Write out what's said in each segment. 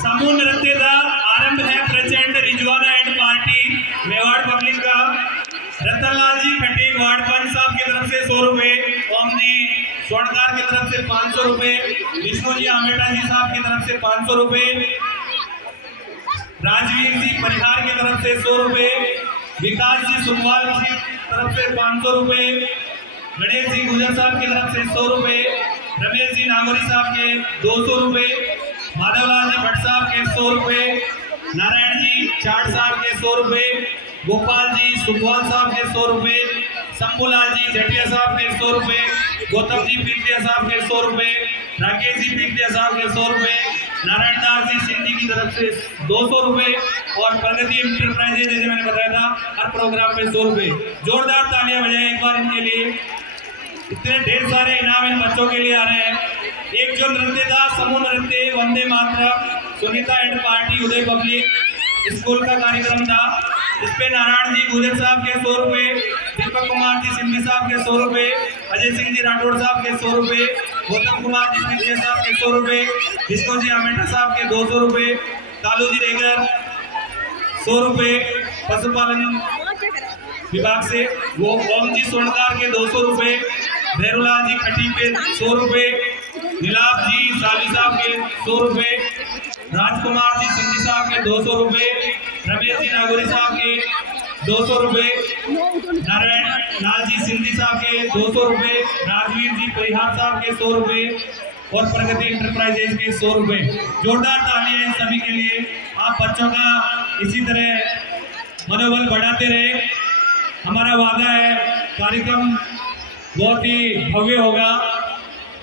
समूह नृत्य का आरंभ है प्रचंड Rizwana and party Mewar public का। रतनलाल जी खटीक वार्ड पंच साहब की तरफ से 100 रुपए, ओम जी स्वर्णकार की तरफ से 500 रुपए, विष्णु जी आमेटा जी साहब की तरफ से 500 रुपए, राजवीर जी परिहार की तरफ से 100 रुपए, विकास जी सुखवाल की तरफ से 500 रुपए, गणेश जी गुजर साहब की तरफ से 100 रुपए, रमेश जी नागौरी साहब के 200 रुपए, माधवलाल जी भट्ट साहब के 100 रुपए, नारायण जी चाट साहब के 100 रुपए, गोपाल जी सुखवाल साहब के 100 रुपए, शंभूलाल जी जटिया साहब के 100 रुपए, गौतम जी पिंडिया साहब के 100 रुपए, राकेश जी पिंडिया साहब के 100 रुपए, नारायण दास जी सिंधी की तरफ से 200 रुपए और प्रगति इंटरप्राइजेज जैसे मैंने बताया था हर प्रोग्राम पे 100 रुपए। जोरदार तालियां बजाएं एक बार इनके लिए। इतने ढेर सारे इनाम इन बच्चों के लिए आ रहे हैं। एक जो नृत्य था समूह नृत्य Vande Mataram Sunita and party Uday public school का कार्यक्रम था। इस पे नारायण जी गुजर साहब के 100 रुपए, दीपक कुमार जी सिंधी साहब के 100 रुपए, अजय सिंह जी राठौड़ साहब के 100 रुपए, गौतम कुमार जी पिंडिया साहब के 100 रुपए, विष्णु जी आमेटा साहब के 200 रुपए, कालू जी रेगर 100 रुपए, पशुपालन विभाग से वो ओम जी स्वर्णकार के 200 रुपए, भैरूलाल जी खटी पे 100 रुपए, नीलाभ जी साली साहब के 100 रुपए, राजकुमार जी सिंधी साहब के 200 रुपए, रमेश जी नागौरी साहब के 200 रुपए, नारायण लाल जी सिंधी साहब के 200 रुपए, राजवीर जी परिहार साहब के 100 रुपए और प्रगति इंटरप्राइजेज के 100 रुपए। जोरदार तालियां इन सभी के लिए। आप बच्चों का इसी तरह मनोबल बढ़ाते रहे। हमारा वादा है कार्यक्रम बहुत ही भव्य होगा।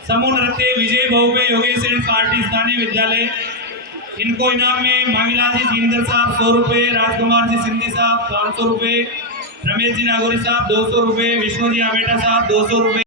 समूह नृत्य विजय बहुबे योगेश एंड पार्टी स्थानीय विद्यालय, इनको इनाम में मांगीलाल जी जिंदल साहब 100 रुपए, राजकुमार जी सिंधी साहब 500 रुपए, रमेश जी नागौरी साहब 200 रुपए, विष्णु जी आमेटा साहब 200 रुपए।